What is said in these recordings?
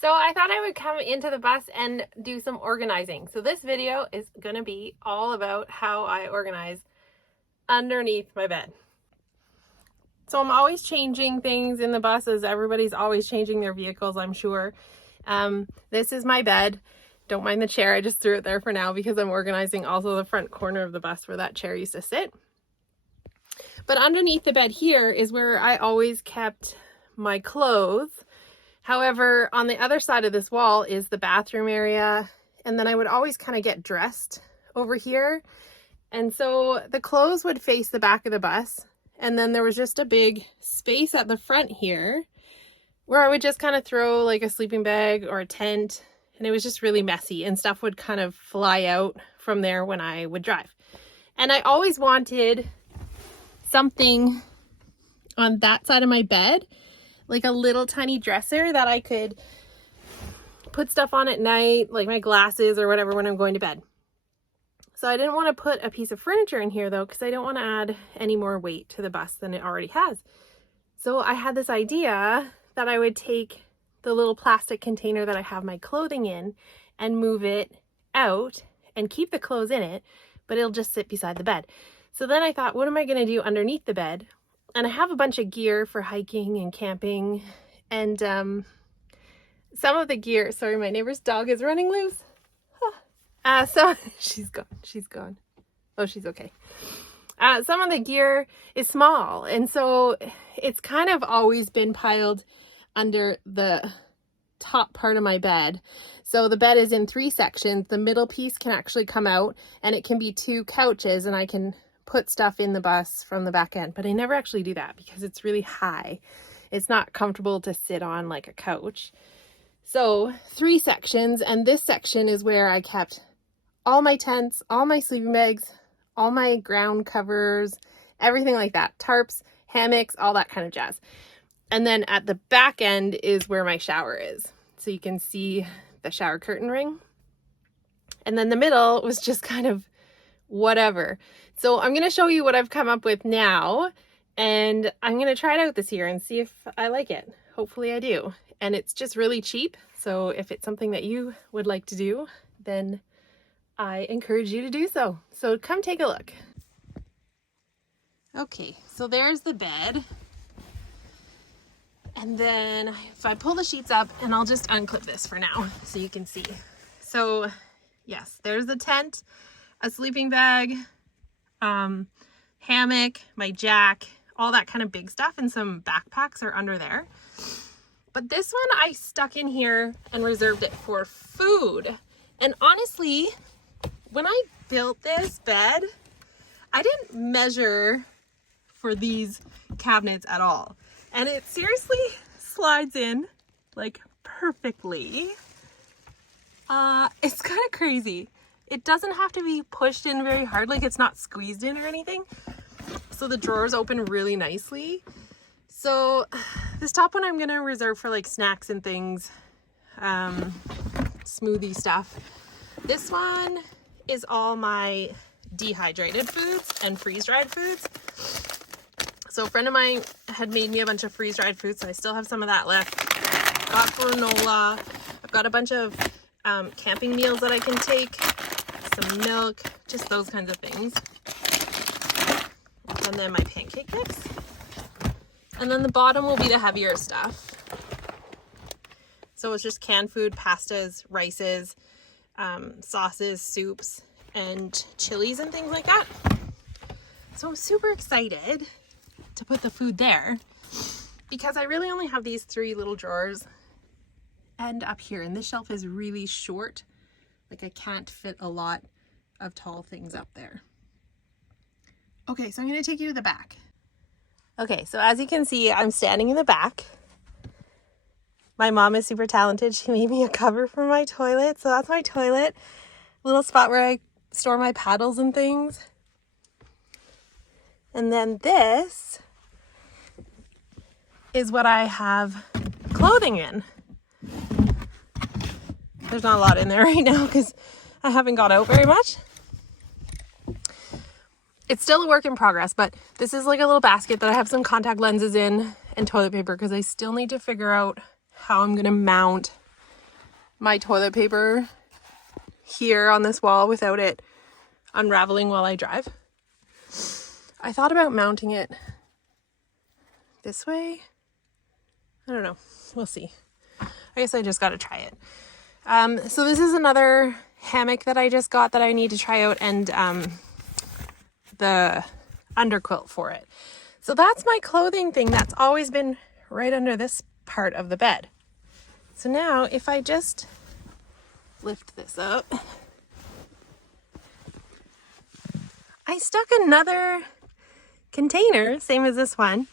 So I thought I would come into the bus and do some organizing. So this video is going to be all about how I organize underneath my bed. So I'm always changing things in the buses. Everybody's always changing their vehicles, I'm sure. This is my bed. Don't mind the chair. I just threw it there for now because I'm organizing also the front corner of the bus where that chair used to sit. But underneath the bed here is where I always kept my clothes. However, on the other side of this wall is the bathroom area, and then I would always kind of get dressed over here. And so the clothes would face the back of the bus, and then there was just a big space at the front here where I would just kind of throw like a sleeping bag or a tent, and it was just really messy, and stuff would kind of fly out from there when I would drive. And I always wanted something on that side of my bed, like a little tiny dresser that I could put stuff on at night, like my glasses or whatever when I'm going to bed. So I didn't want to put a piece of furniture in here though, because I don't want to add any more weight to the bus than it already has. So I had this idea that I would take the little plastic container that I have my clothing in and move it out and keep the clothes in it, but it'll just sit beside the bed. So then I thought, what am I going to do underneath the bed? And I have a bunch of gear for hiking and camping, and some of the gear, sorry, my neighbor's dog is running loose. So she's gone. Oh, she's okay. Some of the gear is small, and so it's kind of always been piled under the top part of my bed. So the bed is in 3 sections. The middle piece can actually come out, and it can be 2 couches, and I can put stuff in the bus from the back end, but I never actually do that because it's really high. It's not comfortable to sit on like a couch. So 3 sections, and this section is where I kept all my tents, all my sleeping bags, all my ground covers, everything like that, tarps, hammocks, all that kind of jazz. And then at the back end is where my shower is. So you can see the shower curtain ring. And then the middle was just kind of whatever. So I'm going to show you what I've come up with now, and I'm going to try it out this year and see if I like it. Hopefully I do. And it's just really cheap. So if it's something that you would like to do, then I encourage you to do so. So come take a look. Okay, so there's the bed. And then if I pull the sheets up, and I'll just unclip this for now so you can see. So yes, there's the tent, a sleeping bag, hammock, my jack, all that kind of big stuff, and some backpacks are under there. But this one I stuck in here and reserved it for food. And honestly, when I built this bed, I didn't measure for these cabinets at all. And it seriously slides in like perfectly. It's kind of crazy. It doesn't have to be pushed in very hard, like it's not squeezed in or anything. So the drawers open really nicely. So this top one I'm gonna reserve for like snacks and things, smoothie stuff. This one is all my dehydrated foods and freeze-dried foods. So a friend of mine had made me a bunch of freeze-dried foods, so I still have some of that left. Got granola. I've got a bunch of camping meals that I can take. Some milk, just those kinds of things. And then my pancake mix. And then the bottom will be the heavier stuff. So it's just canned food, pastas, rices, sauces, soups, and chilies and things like that. So I'm super excited to put the food there because I really only have these 3 little drawers and up here, and this shelf is really short. Like I can't fit a lot of tall things up there. Okay, so I'm going to take you to the back. Okay, so as you can see, I'm standing in the back. My mom is super talented. She made me a cover for my toilet. So that's my toilet. Little spot where I store my paddles and things. And then this is what I have clothing in. There's not a lot in there right now because I haven't got out very much. It's still a work in progress, but this is like a little basket that I have some contact lenses in and toilet paper because I still need to figure out how I'm going to mount my toilet paper here on this wall without it unraveling while I drive. I thought about mounting it this way. I don't know. We'll see. I guess I just got to try it. So this is another hammock that I just got that I need to try out, and the underquilt for it. So that's my clothing thing that's always been right under this part of the bed. So now if I just lift this up, I stuck another container, same as this one,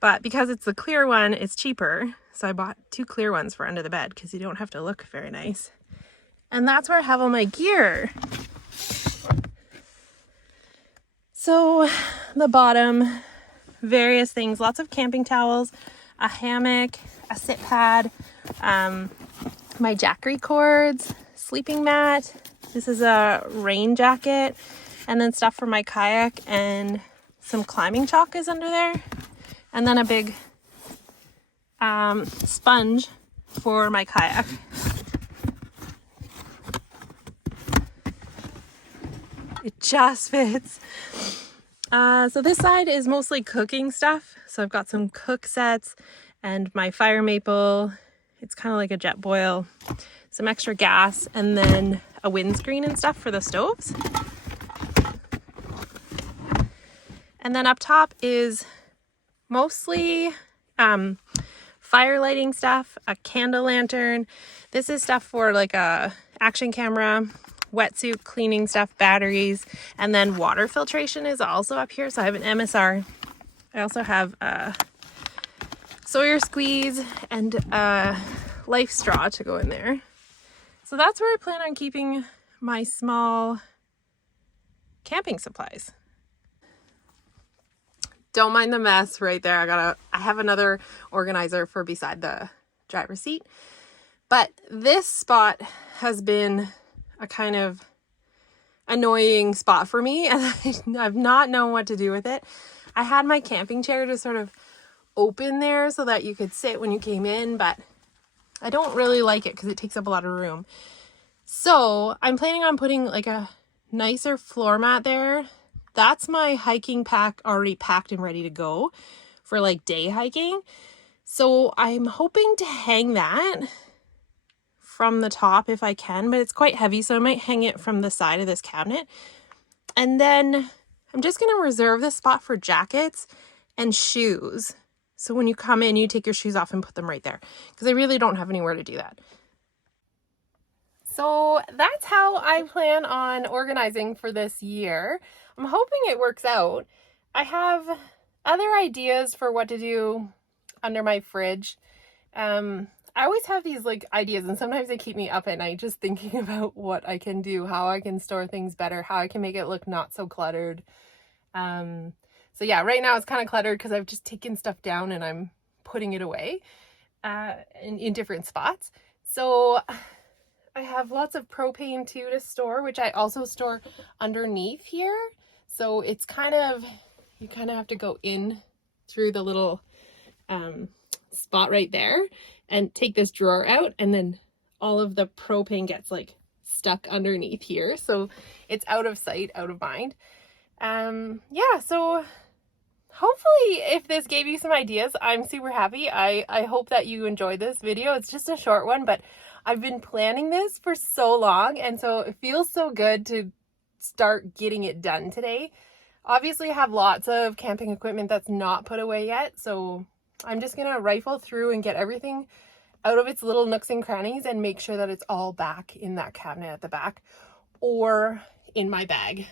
but because it's the clear one, it's cheaper. So I bought 2 clear ones for under the bed because you don't have to look very nice. And that's where I have all my gear. So the bottom, various things, lots of camping towels, a hammock, a sit pad, my jackery cords, sleeping mat. This is a rain jacket, and then stuff for my kayak, and some climbing chalk is under there. And then a big sponge for my kayak. It just fits. So this side is mostly cooking stuff. So I've got some cook sets and my fire maple. It's kind of like a jet boil, some extra gas, and then a windscreen and stuff for the stoves. And then up top is mostly fire lighting stuff, a candle lantern. This is stuff for like a action camera, wetsuit cleaning stuff, batteries, and then water filtration is also up here. So I have an MSR. I also have a Sawyer squeeze and a life straw to go in there. So that's where I plan on keeping my small camping supplies. Don't mind the mess right there. I have another organizer for beside the driver's seat. But this spot has been a kind of annoying spot for me, and I've not known what to do with it. I had my camping chair to sort of open there so that you could sit when you came in, but I don't really like it because it takes up a lot of room. So I'm planning on putting like a nicer floor mat there. That's my hiking pack already packed and ready to go for like day hiking. So I'm hoping to hang that from the top if I can, but it's quite heavy, so I might hang it from the side of this cabinet. And then I'm just going to reserve this spot for jackets and shoes. So when you come in, you take your shoes off and put them right there, because I really don't have anywhere to do that. So that's how I plan on organizing for this year. I'm hoping it works out. I have other ideas for what to do under my fridge. I always have these like ideas, and sometimes they keep me up at night just thinking about what I can do, how I can store things better, how I can make it look not so cluttered. So yeah, right now it's kind of cluttered because I've just taken stuff down and I'm putting it away in different spots. So I have lots of propane too to store, which I also store underneath here. So it's kind of, you kind of have to go in through the little spot right there and take this drawer out, and then all of the propane gets like stuck underneath here. So it's out of sight, out of mind. Yeah, so hopefully if this gave you some ideas, I'm super happy. I hope that you enjoyed this video. It's just a short one, but I've been planning this for so long, and so it feels so good to start getting it done today. Obviously I have lots of camping equipment that's not put away yet, so I'm just gonna rifle through and get everything out of its little nooks and crannies and make sure that it's all back in that cabinet at the back or in my bag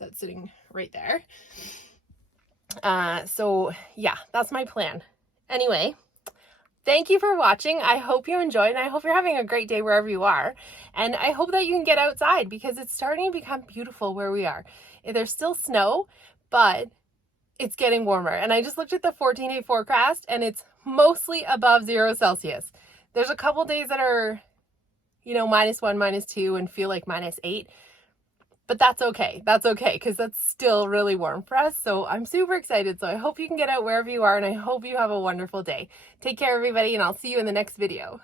that's sitting right there. So yeah, that's my plan. Anyway, thank you for watching. I hope you enjoyed, and I hope you're having a great day wherever you are. And I hope that you can get outside because it's starting to become beautiful where we are. There's still snow, but it's getting warmer. And I just looked at the 14-day forecast and it's mostly above 0 Celsius. There's a couple days that are, you know, -1, -2 and feel like -8. But that's okay. That's okay because that's still really warm for us. So I'm super excited. So I hope you can get out wherever you are, and I hope you have a wonderful day. Take care, everybody, and I'll see you in the next video.